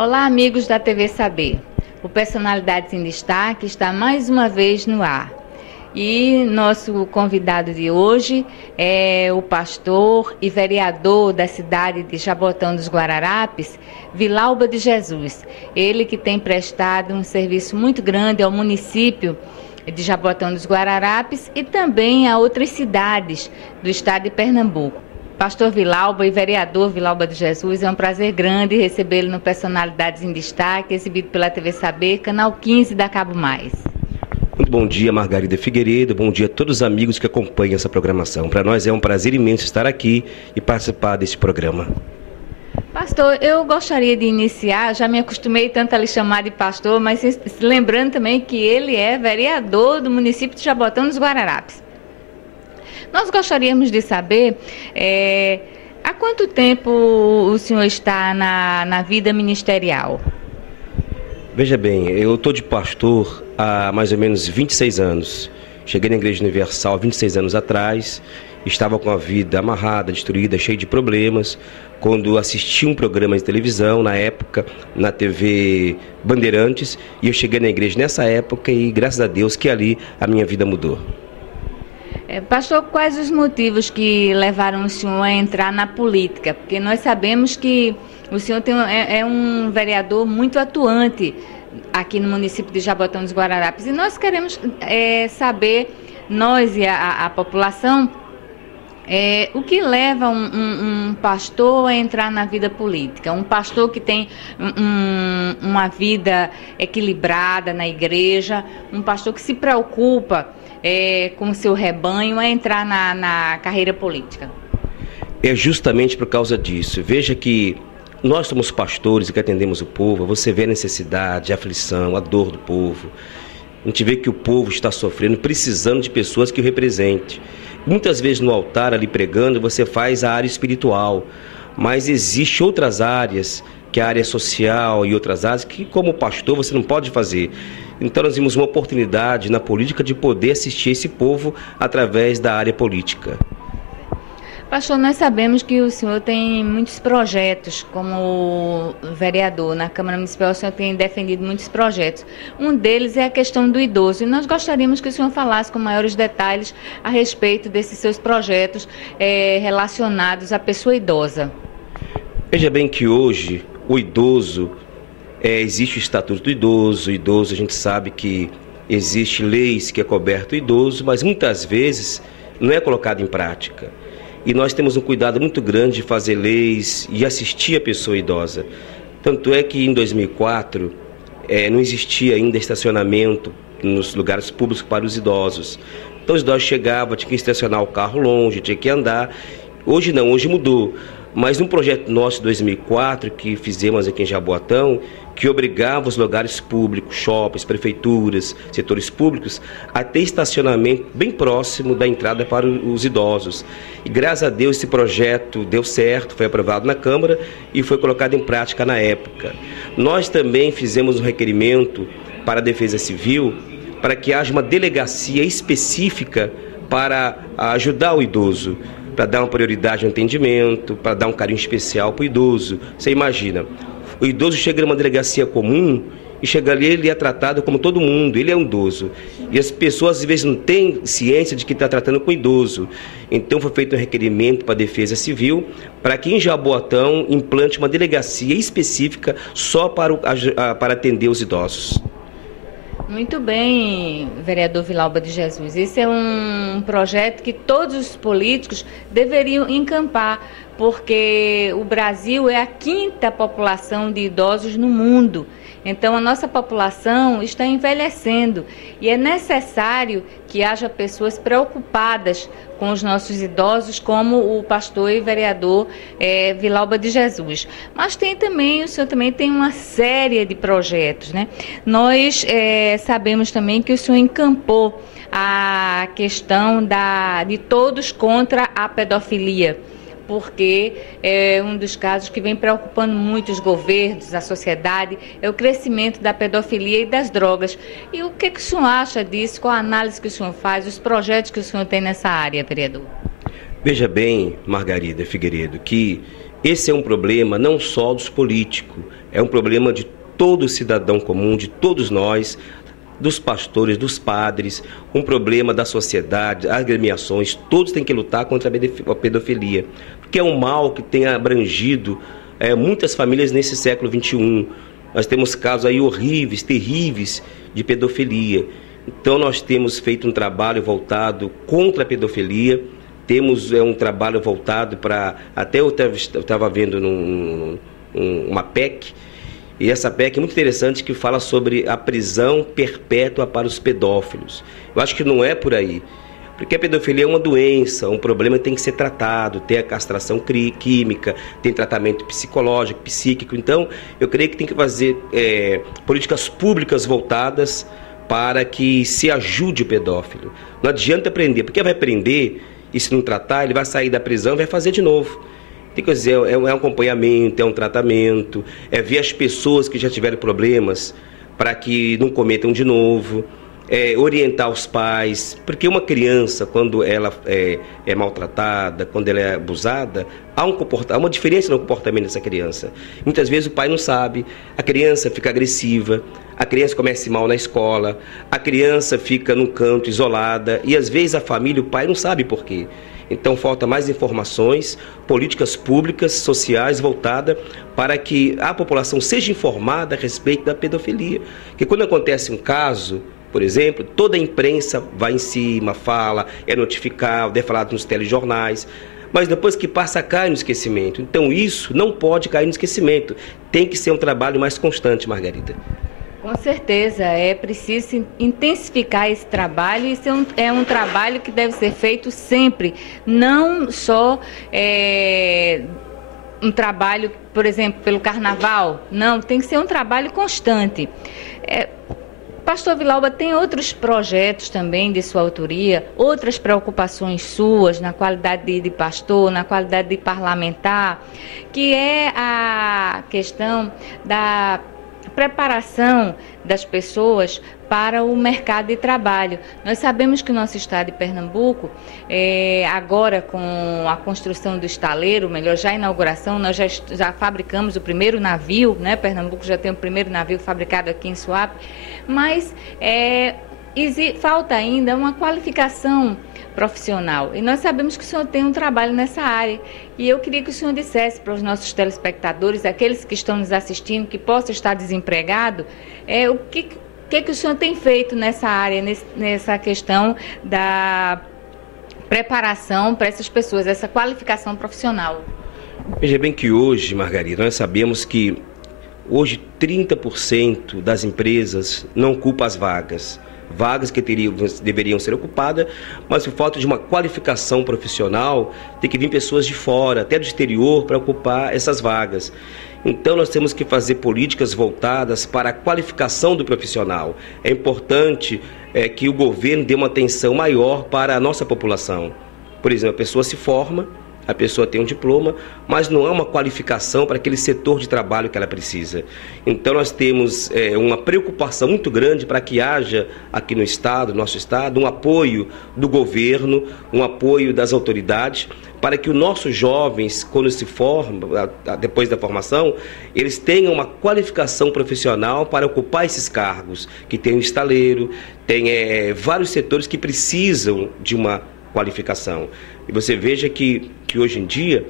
Olá, amigos da TV Saber. O Personalidades em Destaque está mais uma vez no ar. E nosso convidado de hoje é o pastor e vereador da cidade de Jabotão dos Guararapes, Vilauba de Jesus. Ele que tem prestado um serviço muito grande ao município de Jabotão dos Guararapes e também a outras cidades do estado de Pernambuco. Pastor Vilauba e vereador Vilauba de Jesus, é um prazer grande recebê-lo no Personalidades em Destaque, exibido pela TV Saber, canal 15 da Cabo Mais. Muito bom dia, Margarida Figueiredo, bom dia a todos os amigos que acompanham essa programação. Para nós é um prazer imenso estar aqui e participar desse programa. Pastor, eu gostaria de iniciar, já me acostumei tanto a lhe chamar de pastor, mas lembrando também que ele é vereador do município de Jabotão dos Guararapes. Nós gostaríamos de saber há quanto tempo o senhor está na vida ministerial? Veja bem, eu estou de pastor há mais ou menos 26 anos. Cheguei na Igreja Universal há 26 anos atrás, estava com a vida amarrada, destruída, cheia de problemas, quando assisti um programa de televisão, na época, na TV Bandeirantes, e eu cheguei na igreja nessa época e graças a Deus que ali a minha vida mudou. Pastor, quais os motivos que levaram o senhor a entrar na política? Porque nós sabemos que o senhor é um vereador muito atuante aqui no município de Jabotão dos Guararapes. E nós queremos saber, nós e a população, o que leva um pastor a entrar na vida política? Um pastor que tem uma vida equilibrada na igreja, um pastor que se preocupa com o seu rebanho, a entrar na carreira política? É justamente por causa disso. Veja que nós somos pastores e que atendemos o povo, você vê a necessidade, a aflição, a dor do povo. A gente vê que o povo está sofrendo, precisando de pessoas que o representem. Muitas vezes no altar, ali pregando, você faz a área espiritual, mas existem outras áreas, que é a área social e outras áreas, que como pastor você não pode fazer. Então nós vimos uma oportunidade na política de poder assistir esse povo através da área política. Pastor, nós sabemos que o senhor tem muitos projetos como vereador na Câmara Municipal. O senhor tem defendido muitos projetos. Um deles é a questão do idoso. E nós gostaríamos que o senhor falasse com maiores detalhes a respeito desses seus projetos relacionados à pessoa idosa. Veja bem que hoje o idoso, existe o Estatuto do Idoso. O idoso, a gente sabe que existe leis que é coberto o idoso, mas muitas vezes não é colocado em prática. E nós temos um cuidado muito grande de fazer leis e assistir a pessoa idosa. Tanto é que em 2004 não existia ainda estacionamento nos lugares públicos para os idosos. Então os idosos chegavam, tinham que estacionar o carro longe, tinha que andar. Hoje não, hoje mudou. Mas num projeto nosso de 2004 que fizemos aqui em Jaboatão, que obrigava os lugares públicos, shoppings, prefeituras, setores públicos, a ter estacionamento bem próximo da entrada para os idosos. E graças a Deus esse projeto deu certo, foi aprovado na Câmara e foi colocado em prática na época. Nós também fizemos um requerimento para a Defesa Civil para que haja uma delegacia específica para ajudar o idoso, para dar uma prioridade no atendimento, para dar um carinho especial para o idoso. Você imagina, o idoso chega numa delegacia comum e chega ali, ele é tratado como todo mundo, ele é um idoso. E as pessoas às vezes não têm ciência de que está tratando com o idoso. Então foi feito um requerimento para a Defesa Civil para que em Jaboatão implante uma delegacia específica só para atender os idosos. Muito bem, vereador Vilauba de Jesus. Esse é um projeto que todos os políticos deveriam encampar, porque o Brasil é a 5ª população de idosos no mundo. Então, a nossa população está envelhecendo e é necessário que haja pessoas preocupadas com os nossos idosos, como o pastor e vereador Vilauba de Jesus. Mas o senhor também tem uma série de projetos, né? Nós sabemos também que o senhor encampou a questão de todos contra a pedofilia, porque é um dos casos que vem preocupando muito os governos, a sociedade, é o crescimento da pedofilia e das drogas. E o que o senhor acha disso? Qual a análise que o senhor faz, os projetos que o senhor tem nessa área, vereador? Veja bem, Margarida Figueiredo, que Esse é um problema não só dos políticos, é um problema de todo cidadão comum, de todos nós, dos pastores, dos padres, um problema da sociedade, as agremiações, todos têm que lutar contra a pedofilia, porque é um mal que tem abrangido muitas famílias nesse século XXI. Nós temos casos aí horríveis, terríveis de pedofilia. Então nós temos feito um trabalho voltado contra a pedofilia, temos um trabalho voltado para... Até eu estava vendo uma PEC, e essa PEC é muito interessante, que fala sobre a prisão perpétua para os pedófilos. Eu acho que não é por aí, porque a pedofilia é uma doença, um problema que tem que ser tratado, tem a castração química, tem tratamento psicológico, psíquico. Então, eu creio que tem que fazer políticas públicas voltadas para que se ajude o pedófilo. Não adianta prender, porque vai prender e se não tratar, ele vai sair da prisão e vai fazer de novo. Tem que dizer, é um acompanhamento, é um tratamento, é ver as pessoas que já tiveram problemas para que não cometam de novo, orientar os pais, porque uma criança, quando ela é maltratada, quando ela é abusada, há uma diferença no comportamento dessa criança. Muitas vezes o pai não sabe, a criança fica agressiva, a criança começa mal na escola, a criança fica num canto isolada e às vezes a família, o pai não sabe por quê. Então falta mais informações, políticas públicas, sociais, voltadas para que a população seja informada a respeito da pedofilia. Porque quando acontece um caso, por exemplo, toda a imprensa vai em cima, fala, é notificado, é falado nos telejornais, mas depois que passa, cai no esquecimento. Então isso não pode cair no esquecimento, tem que ser um trabalho mais constante, Margarida. Com certeza, é preciso intensificar esse trabalho, e isso é um trabalho que deve ser feito sempre, não só um trabalho, por exemplo, pelo carnaval, não, tem que ser um trabalho constante. Pastor Vilauba, tem outros projetos também de sua autoria, outras preocupações suas na qualidade de pastor, na qualidade de parlamentar, que é a questão da preparação das pessoas para o mercado de trabalho. Nós sabemos que o nosso estado de Pernambuco, agora com a construção do estaleiro, melhor, já a inauguração, nós já fabricamos o primeiro navio, né? Pernambuco já tem o primeiro navio fabricado aqui em Suape, mas falta ainda uma qualificação profissional. E nós sabemos que o senhor tem um trabalho nessa área. E eu queria que o senhor dissesse para os nossos telespectadores, aqueles que estão nos assistindo, que possam estar desempregados, o que o senhor tem feito nessa área, nessa questão da preparação para essas pessoas, essa qualificação profissional. Veja bem que hoje, Margarida, nós sabemos que hoje 30% das empresas não ocupam as vagas que deveriam ser ocupadas, mas por falta de uma qualificação profissional, tem que vir pessoas de fora, até do exterior, para ocupar essas vagas. Então nós temos que fazer políticas voltadas para a qualificação do profissional. É importante que o governo dê uma atenção maior para a nossa população. Por exemplo, a pessoa se forma, a pessoa tem um diploma, mas não há uma qualificação para aquele setor de trabalho que ela precisa. Então nós temos uma preocupação muito grande para que haja aqui no estado, nosso estado, um apoio do governo, um apoio das autoridades, para que os nossos jovens, quando se formam, depois da formação, eles tenham uma qualificação profissional para ocupar esses cargos, que tem o estaleiro, tem vários setores que precisam de uma qualificação. E você veja que hoje em dia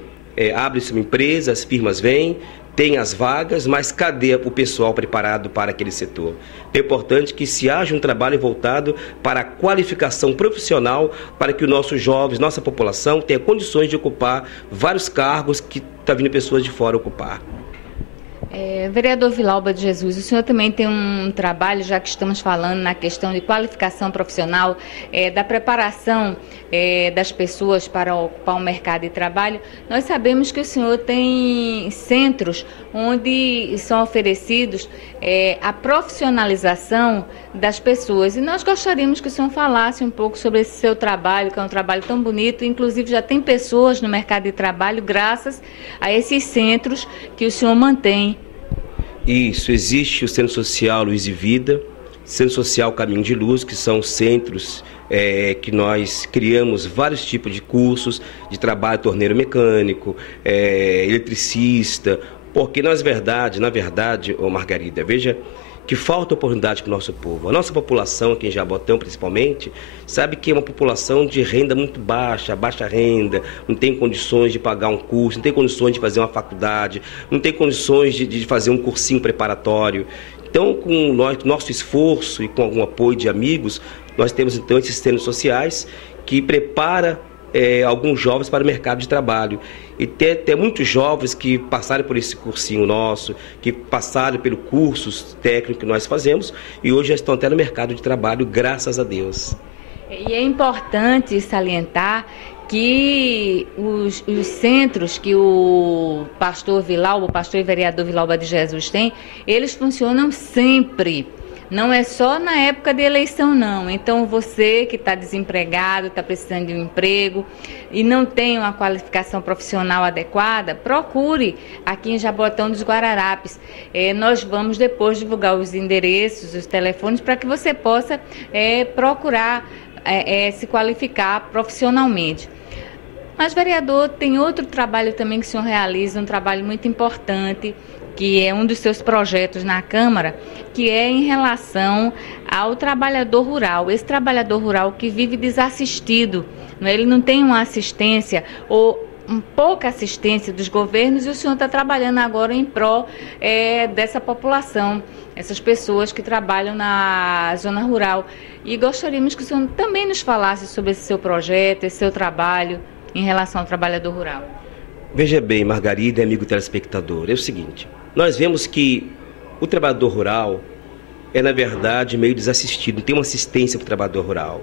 abre-se uma empresa, as firmas vêm, tem as vagas, mas cadê o pessoal preparado para aquele setor? É importante que se haja um trabalho voltado para a qualificação profissional, para que os nossos jovens, nossa população, tenha condições de ocupar vários cargos que está vindo pessoas de fora ocupar. Vereador Vilauba de Jesus, o senhor também tem um trabalho, já que estamos falando na questão de qualificação profissional, da preparação das pessoas para ocupar o mercado de trabalho. Nós sabemos que o senhor tem centros onde são oferecidos a profissionalização das pessoas, e nós gostaríamos que o senhor falasse um pouco sobre esse seu trabalho, que é um trabalho tão bonito. Inclusive já tem pessoas no mercado de trabalho graças a esses centros que o senhor mantém. Isso, existe o Centro Social Luz e Vida, Centro Social Caminho de Luz, que são centros que nós criamos vários tipos de cursos de trabalho, torneiro mecânico, eletricista, porque na verdade, Margarida, veja que falta oportunidade para o nosso povo. A nossa população aqui em Jabotão, principalmente, sabe que é uma população de renda muito baixa, baixa renda, não tem condições de pagar um curso, não tem condições de fazer uma faculdade, não tem condições de fazer um cursinho preparatório. Então, com nosso esforço e com algum apoio de amigos, nós temos então esses centros sociais que prepara alguns jovens para o mercado de trabalho. E tem muitos jovens que passaram por esse cursinho nosso, que passaram pelos cursos técnicos que nós fazemos e hoje já estão até no mercado de trabalho, graças a Deus. E é importante salientar que os centros que o pastor e vereador Vilauba de Jesus tem, eles funcionam sempre. Não é só na época de eleição, não. Então, você que está desempregado, está precisando de um emprego e não tem uma qualificação profissional adequada, procure aqui em Jabotão dos Guararapes. Nós vamos depois divulgar os endereços, os telefones, para que você possa procurar se qualificar profissionalmente. Mas, vereador, tem outro trabalho também que o senhor realiza, um trabalho muito importante, que é um dos seus projetos na Câmara, que é em relação ao trabalhador rural. Esse trabalhador rural que vive desassistido, ele não tem uma assistência ou pouca assistência dos governos, e o senhor está trabalhando agora em prol dessa população, essas pessoas que trabalham na zona rural. E gostaríamos que o senhor também nos falasse sobre esse seu projeto, esse seu trabalho em relação ao trabalhador rural. Veja bem, Margarida e amigo telespectador, é o seguinte, nós vemos que o trabalhador rural na verdade, meio desassistido, não tem uma assistência para o trabalhador rural.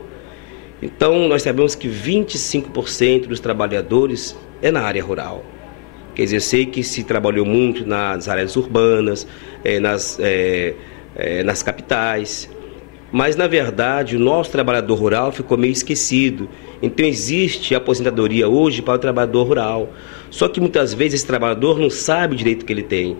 Então, nós sabemos que 25% dos trabalhadores é na área rural. Quer dizer, eu sei que se trabalhou muito nas áreas urbanas, nas capitais, mas, na verdade, o nosso trabalhador rural ficou meio esquecido. Então, existe a aposentadoria hoje para o trabalhador rural. Só que, muitas vezes, esse trabalhador não sabe o direito que ele tem.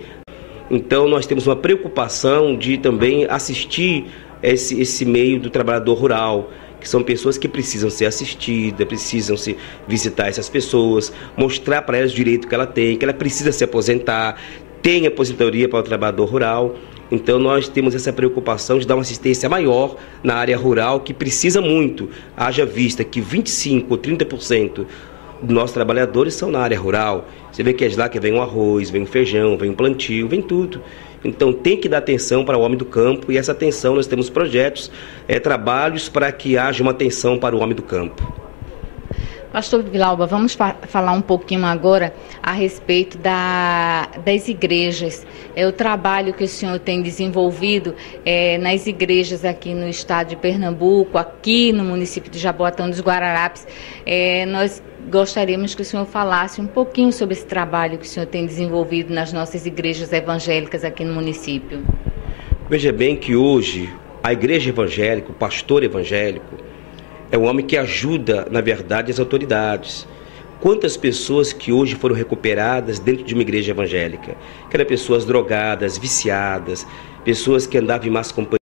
Então, nós temos uma preocupação de também assistir esse meio do trabalhador rural, que são pessoas que precisam ser assistidas, precisam se visitar essas pessoas, mostrar para elas o direito que ela tem, que ela precisa se aposentar, tem aposentadoria para o trabalhador rural. Então, nós temos essa preocupação de dar uma assistência maior na área rural, que precisa muito, haja vista que 25% ou 30% dos nossos trabalhadores são na área rural. Você vê que é de lá que vem o arroz, vem o feijão, vem o plantio, vem tudo. Então, tem que dar atenção para o homem do campo, e essa atenção nós temos projetos, trabalhos para que haja uma atenção para o homem do campo. Pastor Vilauba, vamos falar um pouquinho agora a respeito das igrejas. O trabalho que o senhor tem desenvolvido nas igrejas aqui no estado de Pernambuco, aqui no município de Jaboatão dos Guararapes. Nós gostaríamos que o senhor falasse um pouquinho sobre esse trabalho que o senhor tem desenvolvido nas nossas igrejas evangélicas aqui no município. Veja bem que hoje a igreja evangélica, o pastor evangélico, é um homem que ajuda, na verdade, as autoridades. Quantas pessoas que hoje foram recuperadas dentro de uma igreja evangélica? Que eram pessoas drogadas, viciadas, pessoas que andavam em más companhia.